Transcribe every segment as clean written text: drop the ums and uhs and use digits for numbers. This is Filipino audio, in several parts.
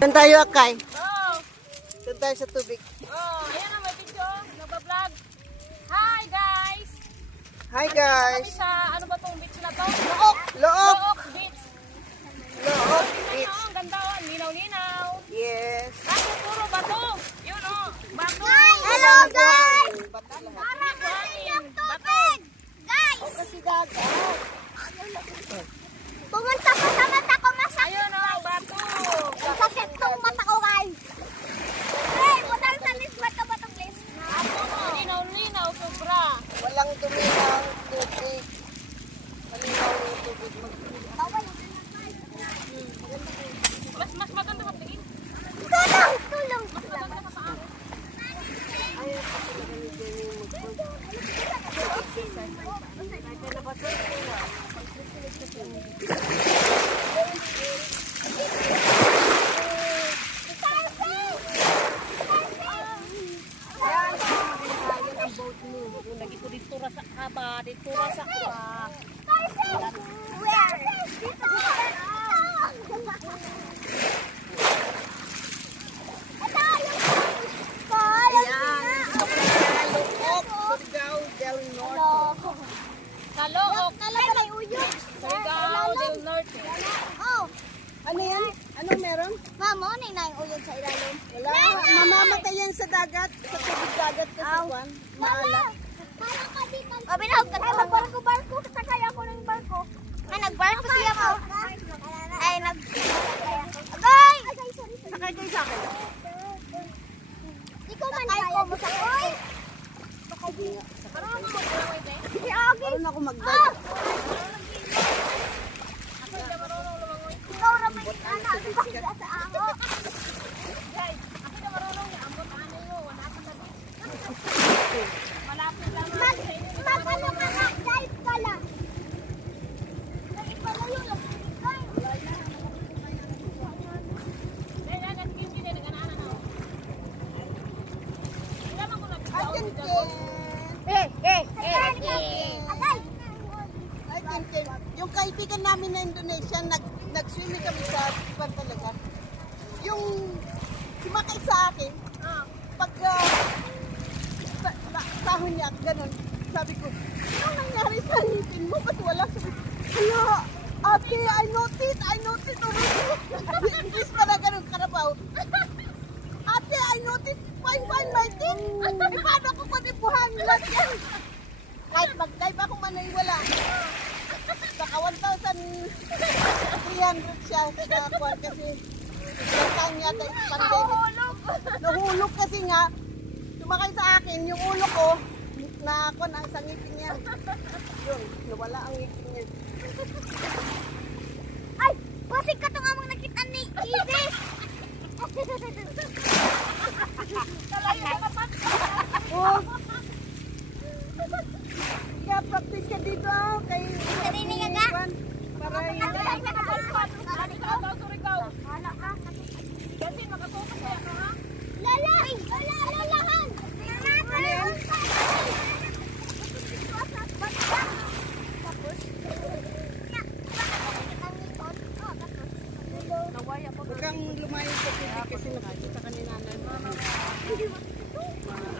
Doon tayo, Akay. Oh, Doon tayo sa tubig. ayan na, may video. Nagbablog. Hi, guys. Hi, Kami guys. sa, ano ba tong beach na to? Look! Look Beach. Look! Ayun, Beach. ang ganda, oh. Ninaw-ninaw. Yes. Kaso puro bato. Yun, oh. Bato. Hello, guys! Buhangin. Bato. O kasi dagat. Pumunta ko sa mata ko, masakit. Ayun, oh, bato. Masakit tong mata ko, guys. Hey, punta sa lisbat ka ba itong list? Ninaw-ninaw, sobra. Walang dumi ng tubig. Malinaw yung tubig. Bawal. Mas maganda ka tingin. Tulong! Tulong! Mas maganda ka sa akin. Ayaw ko talaga ni Jenny mag-exercise. Lagi ko dito sa haba, dito sa kuha. Where? Dito! Ito, yung call. Ayan. Look! Surigao del Norte. Kalook. Nalagay uyod. Surigao del Norte. Oh, Ano yan? Anong meron? mamo, na yung uyod sa ilalim. Wala. Mamamatay yan sa dagat. Sa tubig dagat kasi Juan. Maalat. O, binahog ka tayo. Barko. Sakay ako ng barko. Nagbarko siya mo. Ay, Agay! Sakay kayo sa akin. Ikaw man kaya mo sa koy. Marunong mo mag-away, be? Si Agi. Meron ako mag-dive. Ako hindi marunong lumangoy. Ikaw na may anak. Sa ako. Guys, ako hindi marunong niya. Ambot ano yun. Wala ka na beach. Malapit lang ako sa inyo. Mag-ano ka nga. Dive ka lang. Dahil pala yun. Yan, gini, nag-anaan na. Wala man ko nag-video. Akin, Agay. Ken. Yung kaibigan namin na Indonesia, nag-swimming kami sa Ipan talaga. Yung sumakay sa akin, pag sahon niya, ganun, sabi ko, ano nangyari sa ngipin mo? Ba't wala? Sabi ko, kaya, ate, I noticed already. English pa na ganun, karabaw. Ate, I noticed, fine, my teeth. Paano ko patipuhan lahat yan? Kahit mag-dive ako manay, wala. Saka 1,300 siya sa kuwan kasi isang taon yata yung pandemic. Nahulog kasi nga, sumakay sa akin, yung ulo ko, na ako na isang ngipin niya. Yun, nawala ang ngipin niya. Ay, pasig ka itong amang nakita ni Easy. Oh! Kaya practice ka dito kay Narinig ka? Juan, para yung Surigao. Kasi makasukat kaya ka, ha? Lalahan! Naway ako. huwag kang lumayo sa tubig kasi nakikita ka ni nanay.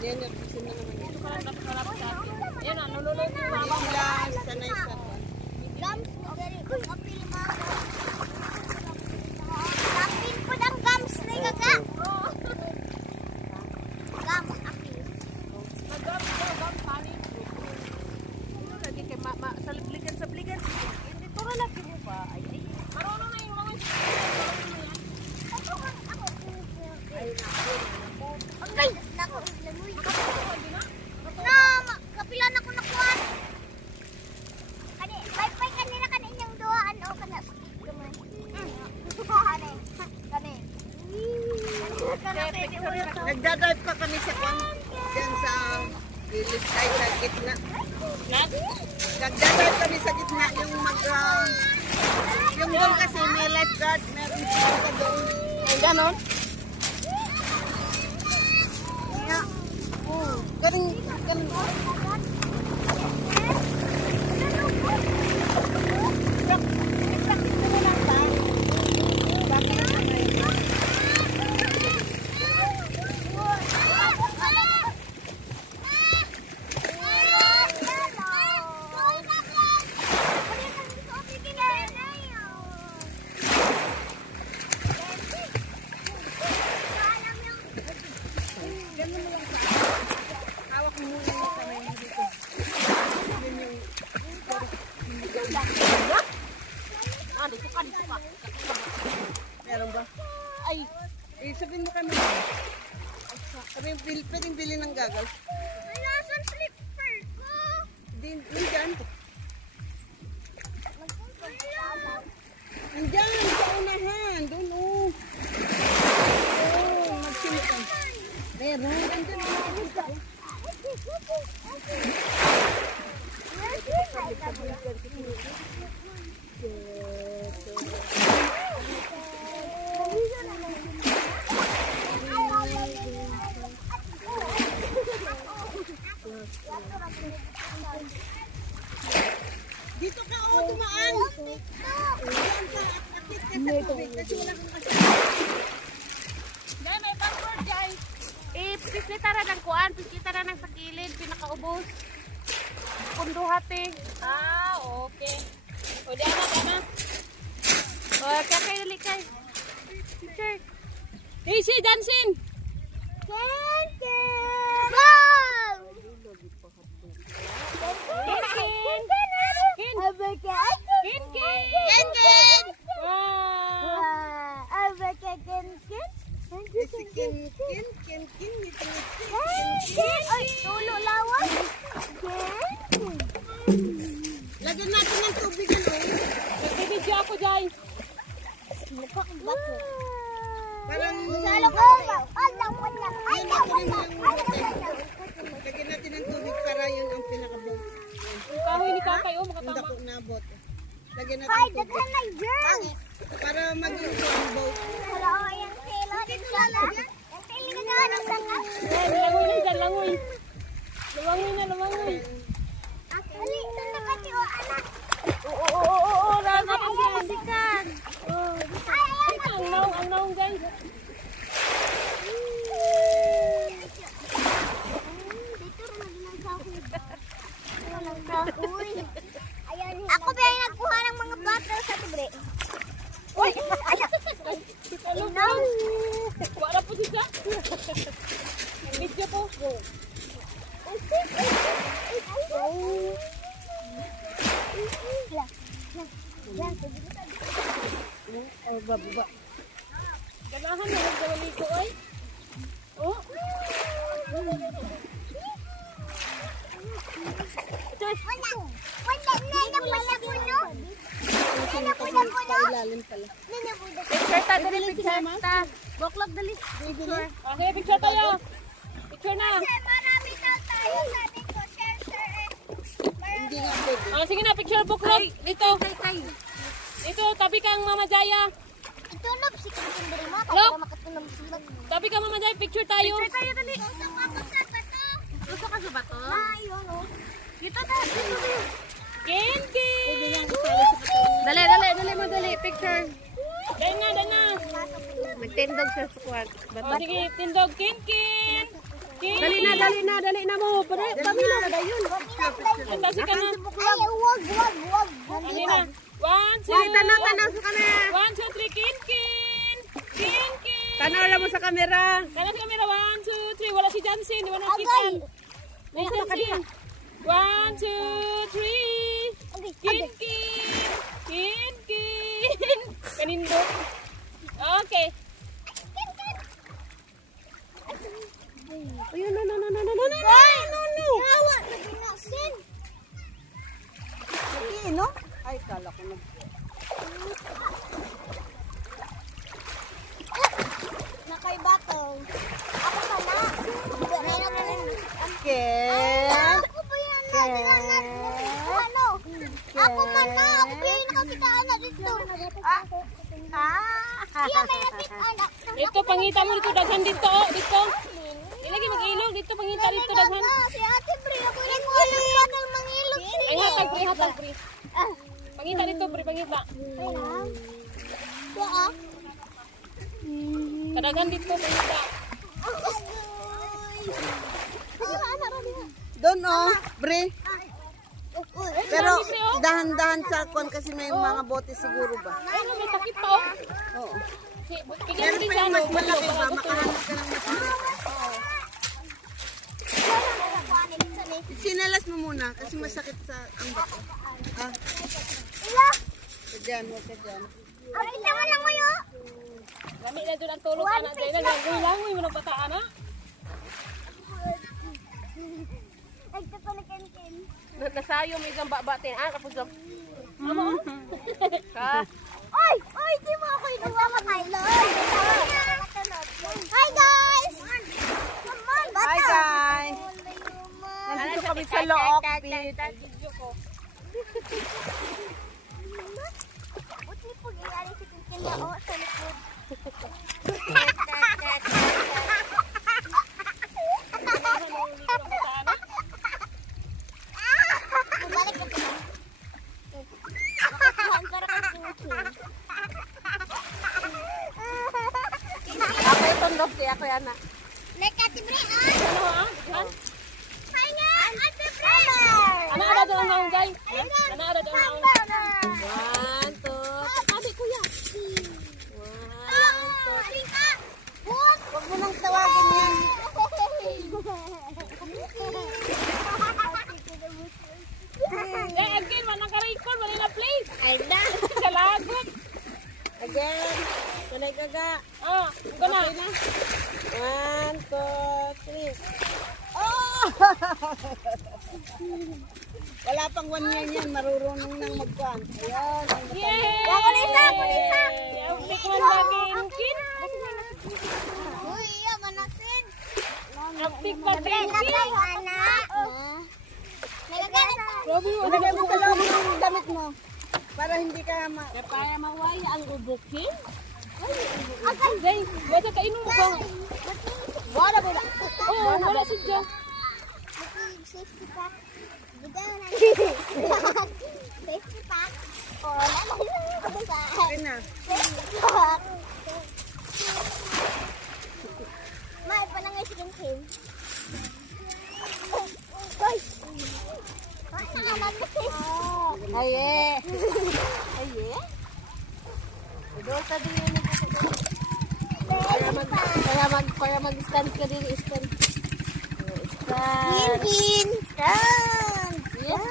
Yan, napisin na naman yan. Malapit sa akin. Ayun na, nululog ko. Hindi sila sanay sa kuwan. Gums, very apil mo. Apil po ng gums na gaga. Gums, apil. Nag-gam, pani. Lagi kay sa libligan. Hindi to na lagi mo ba? Ay. Marunong na yung mga Ako. Ay, Ay, nako. Na, kapilan ako nakuha. Bye-bye kanina kaninyang duhaan o kana speak ko man. nagdadive pa kami sa kuwan. Diyan sa gilid tayo sa gitna. Nagdadive kami sa gitna yung yung doon kasi may lifeguard, meron sila doon. Ay, ganon. Kaya, ganun. Ay, sabihin mo kay mama. Sabi, pwedeng bili ng goggles. Nasaan slipper ko? Nandyan. Nandyan, sa unahan. Doon, oh. Oh, magsimot ka. Meron, nandyan. Dito ka, oh, dumaan. Diyan ka, akit ka sa tubig. Kasi wala kang kasi. Jai, may password, Jai. Pislitaran ng kuan, pislitaran ng sa kilid, pinakaubos. Pundo hati. Ah, okay. O, di anak. O, kakay, dali kay. Teacher. Hey, si Jansin. Si Kin. Lagyan natin ng tubig, ano? Nagbibidyo ako, Jai. Parang, lagyan natin ng tubig para yun ang pinaka-boat. Yung kahoy ni Kakay, oh, Ang makatama. dako na boat. Lagyan natin ng tubig. Para maging ang boat. Langoy na dyan, langoy. Lumangoy. Oo, nakakasikan. Ang naong, guys. Ako ba yung nagkuha ng mga bottle sa tibre? Uy! Ikaw! Wala po siya. Video po. Ganahan na nagdawali ko ay. Oh. Ilalim pala. Picture ta, dali picture ta. Boklog dali. Picture. Okay, picture tayo. Picture na. Marami daw tayo, sabi ko, share. Hindi nga pwede. Sige na, picture boklog. Dito. Dito, tabi kang Mama Jaya. Itunog si Kapitang Berima, Look. para makatunog sila. Tabi kang Mama Jaya, picture tayo. Picture tayo, dali. Tusok ako sa bato. Gusto ka sa bato? Ayun, oh. Dito na, dito na. Kinkin. Dali. Madali. Picture. Dali na. Magtindog siya sa kwag. O, sige, tindog. Kinkin. Dali na mo. Dami na yun. Ito si ka na. Ay, wag. Ano na? 1, 2, Tanaw sa camera. 1, 2, 3, Kinkin. Tanaw lang mo sa camera. Kala sa camera, 1, 2, 3. Wala si Jansin, di ba nakita? May Jansin. 1, 2, 3. Kinkin. Kanindot. Okay. Ayun, no. Yawa, naginasin. No? Ay, kala ko nag... Nakay bato. Ako pala. Ken. Ako pa yan na. Ano? Ako man na. Ako pa yung nakakitaan na dito. Iya, may lapit anak. Dito, pangita mo dito. Daghan dito. Oh, dito. Ilagi mag-ilog. Dito, pangita dito. Daghan. Si Ate Bri, ako lang ko alam ka ng mangilog Ay, sila. hatag, pre. Pangita dito, pre. Pangita. Waa. Kadaghan dito, pangita. Doon, oh. Bre. Pero Bre, oh. dahan-dahan sa kwan kasi may mga bote siguro ba? Ano, may takip pa, oh. Oo. Bigyan mo Pero din pa sa yung ano. mas malaki ba? Gusto mo. Makahanap ka ng mas malaki. Sinalas mo muna kasi masakit sa ang bato. Ah, Ila. kadyan, huwag kadyan. Ang itawa lang mo yun. Gamit na doon ang tulog anak dyan. Langoy mo ng bata anak. Ay, kapalakin-kin. Nasayo may isang babatin. Tapos yung... Ano? Ka? Ay! Ay, di mo ako inuwa kay Lord. Hi, guys! Come on, bata! Hi guys! Nandito kami sa loob. Buti po gayari si Kinkin na o sa likod. Bumalik ka pa. Ang sarap ang Kinkin. Ako itong dosti, ako yan na. Nekati bre, Ano ha? Hi nga! Ate bre! Ano ada doon ang guys? Ano ada doon ang... One, two. Sabi kuya. Halika! What? Huwag mo nang tawagin yan. Again, manang-record. Wala na place. Ay na. Kalagot. Again. Tunay gaga. Ito na. One, two, three. Oh! Wala pang 1 year yan. Marurunong nang magkuhan. Ayan. Yay! Kulisa! Kulisa! Ang tikman namin kin. Uy, iya, manasin. Ang tikman namin kin. Nagay, anak. Nagagalit ka. Ilagay mo sa loob ng damit mo. Para hindi ka Kaya mawaya ang ubukin. Agay, guys. Wala ka inom ko. Wala mo na. Oo, wala si Jo. Safety pack. Bigay na. Safety pack. Oh, Okay na. Safety pack. May panangay si Kim. Hoy! Aye. Aye. Doon sa din yun. Kaya mag-stand ka din. Stand. Stand. Kin! Stand! Yes.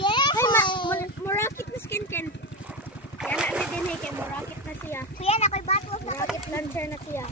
Yes! Ay, murakit na skin Ken. Kaya na din kay murakit na siya. Kuya na ko'y bato. Murakit lancer na siya.